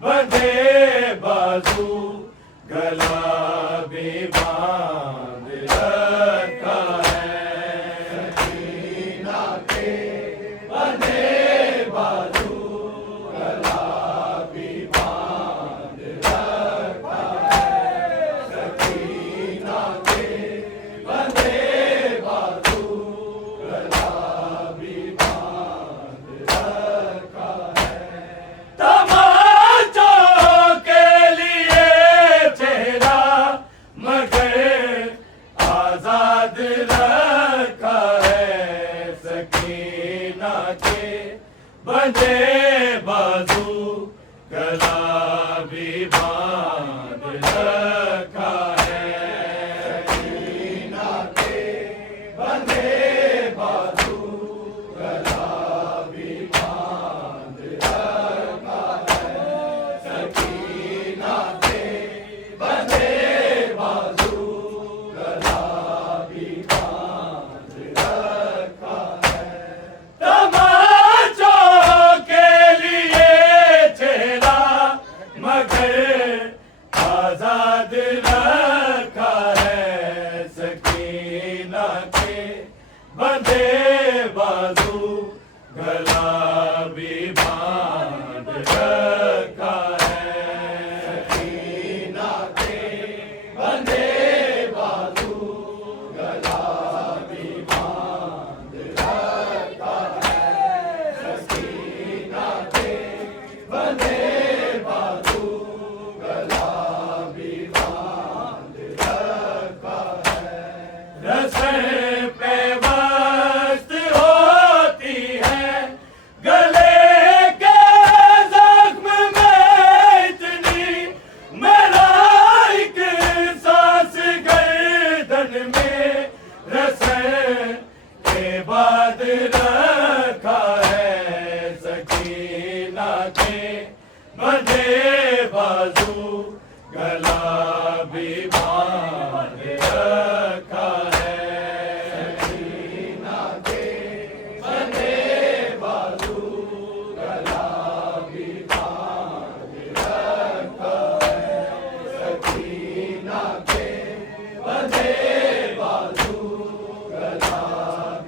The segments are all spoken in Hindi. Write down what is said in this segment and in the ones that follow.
बंधे बाजू गला भी बांध रखा है। सकीना के बंधे बाजू गला भी बांध रखा है। सकीना के बंधे बाजू गला भी बांध रखा है। तमाचों के लिए चेहरा मगर आजाद रखा है। सकीना के बंधे बाजू गला भी बांध रखा है। सकीना के बंधे बाजू गला भी बांध रखा है। सकीना के बंधे बाजू गला भी बांध रखा है। तमाचों के लिए चेहरा मगर आजाद रखा है। सकीना के बंधे बाजू गला भी बांध रखा है। सकीना के बंधे बाजू गला भी बांध रखा है। सकीना के बंधे बाजू गला भी बांध रखा है। रस्म पे वस्त होती है गले के जख्म में इतनी मलाइक सांस गर्दन में रस्म के बाद रखा है। सकीना के बंधे बाजू गला भी बांध रखा है। सकीना के बंधे बाजू गला भी बांध रखा है। सकीना के बंधे बाजू गला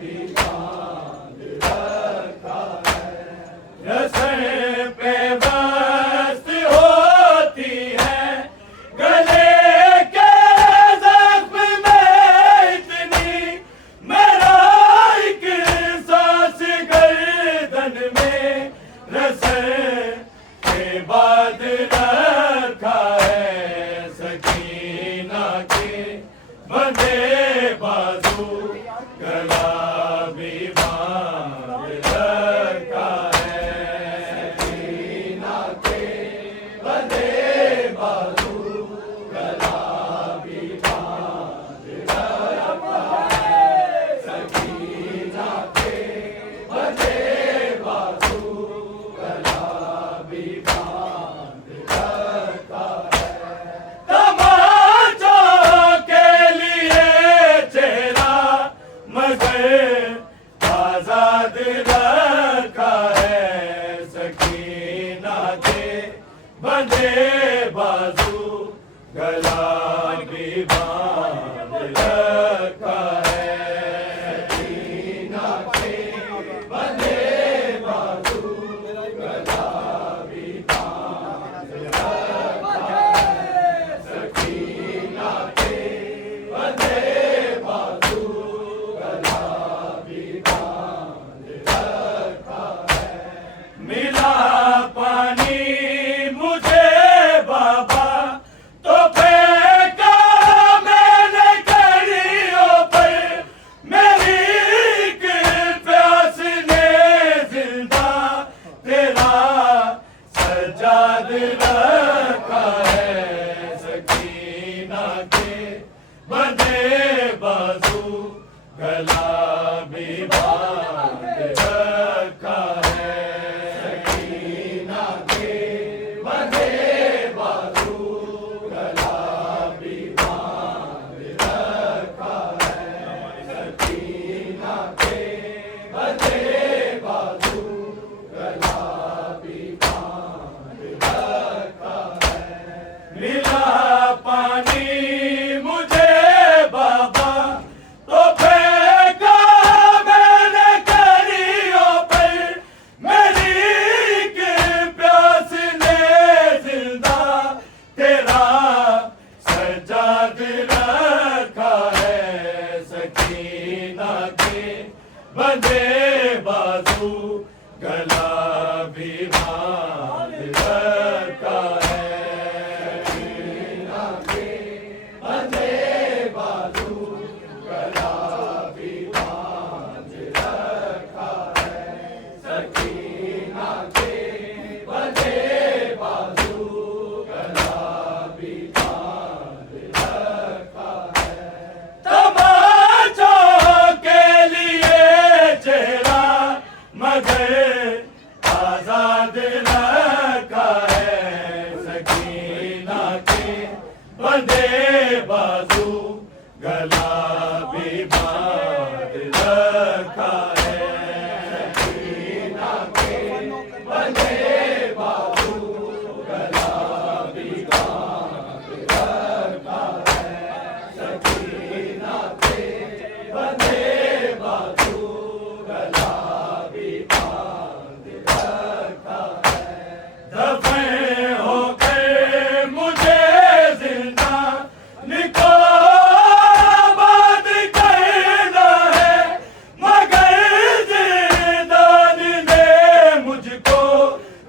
भी बांध रखा है। रस्म पे वस्त होती है गले के जख्म में इतनी मलाइक सांस गर्दन में रस्म के बाद रखा है। सकीना के बंधे बाजू गला भी बांध रखा है। सकीना के बंधे बाजू गला भी बांध रखा है। सकीना के बंधे बाजू गला भी बांध रखा है। तमाचों के लिए चेहरा मगर आजाद रखा है। सकीना के बंधे बाजू गला भी बांध रखा है। सकीना के बंधे बाजू गला भी बांध रखा है। सकीना के बंधे बाजू गला भी बांध रखा है। मिला पानी मुझे बाबा तो फेंका मैंने कड़ियों पर। मेरी एक प्यास ने जिंदा तेरा सजाद रखा है। सकीना के बंधे बाजू गला भी बांध रखा है। सकीना के बंधे बाजू गला भी बांध रखा है। सकीना के बंधे बाजू गला भी बांध रखा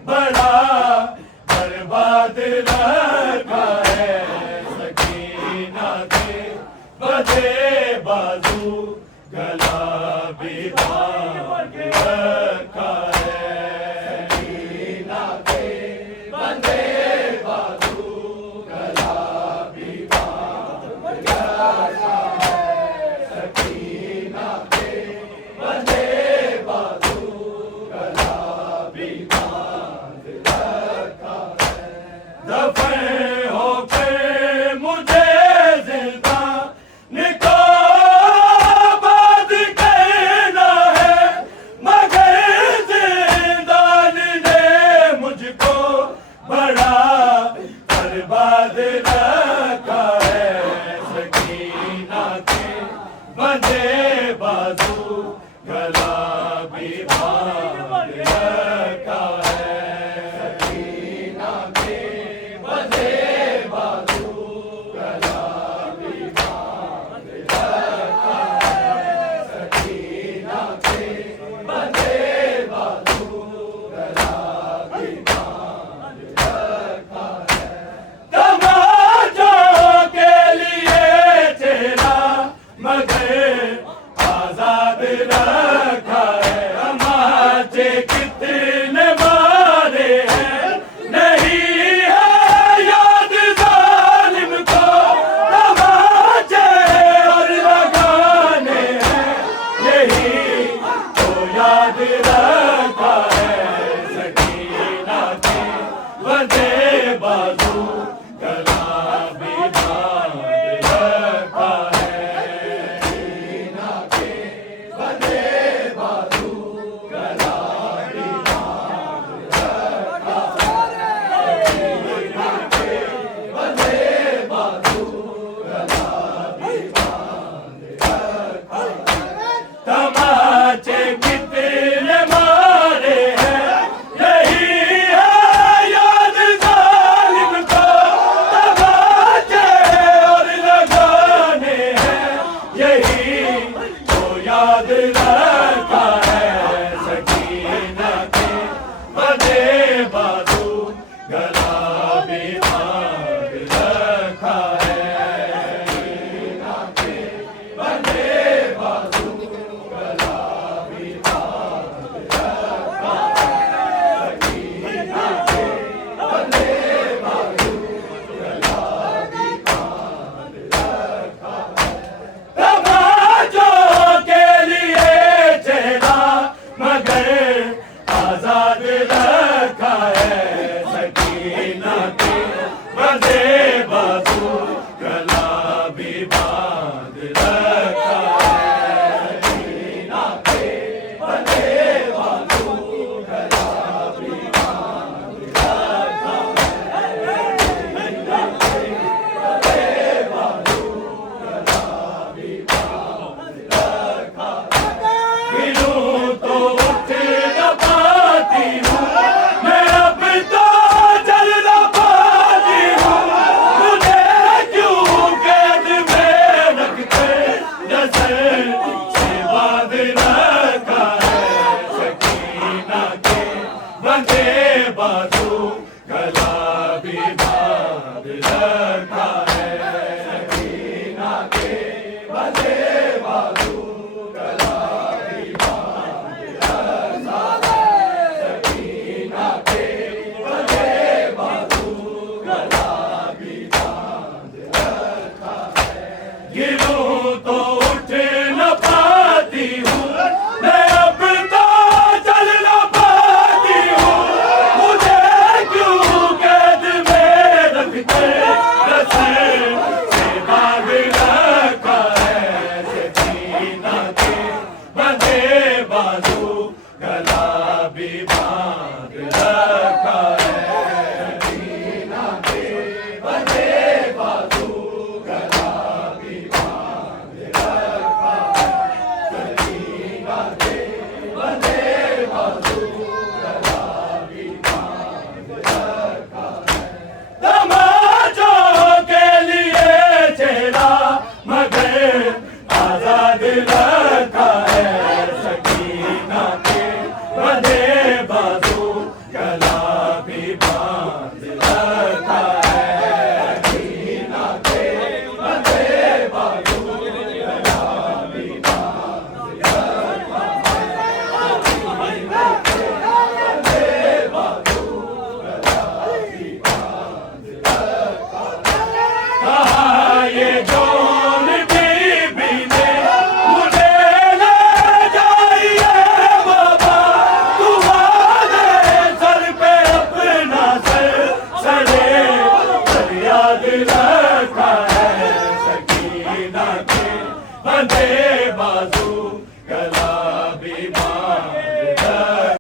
बड़ा बर्बाद रखा है सकीना के बंधे बाजू गला भी बांध रखा है सकीना के बंधे बाजू गला भी बांध रखा है सकीना के बंधे बाजू गला भी बांध रखा है दफन होकर मुझे जिंदा निकाबाद करना है मगर जिंदान ने मुझको बड़ा बर्बाद रखा है सकीना के बंधे बाजू गला भी बांध रखा है सकीना के बंधे बाजू गला भी बांध रखा है सकीना के बंधे बाजू गला भी बांध रखा है तमाचों के लिए चेहरा मगर आजाद रखा है हमारे कितने मारे हैं नहीं है याद जालिम को तमाचे और लगाने हैं यही तो याद रखा है सकीना के बंधे बाजू गला भी बांध रखा है सकीना के बंधे बाजू गला भी बांध रखा है सकीना के बंधे बाजू गला भी बांध रखा है तमाचे कितने मारे हैं यही है याद जालिम को तमाचे और लगाने हैं यही तो याद रखा है सकीना के बंधे बाजू गला भी बांध रखा है सकीना के बंधे बाजू गला भी बांध रखा है सकीना के बंधे बाजू गला भी बांध रखा है तमाचों के लिए चेहरा मगर आजाद रखा है सकीना के बंधे बाजू गला भी बांध रखा है सकीना के बंधे बाजू गला भी बांध रखा है सकीना के बंधे बाजू गला भी बांध रखा है गिरूं तो उठ न पाती हूँ मैं अब तो चल न पाती हूँ मुझे क्यों कैद में रखते नजर से बांध रखा है सकीना के बंधे बाजू गला भी बांध रखा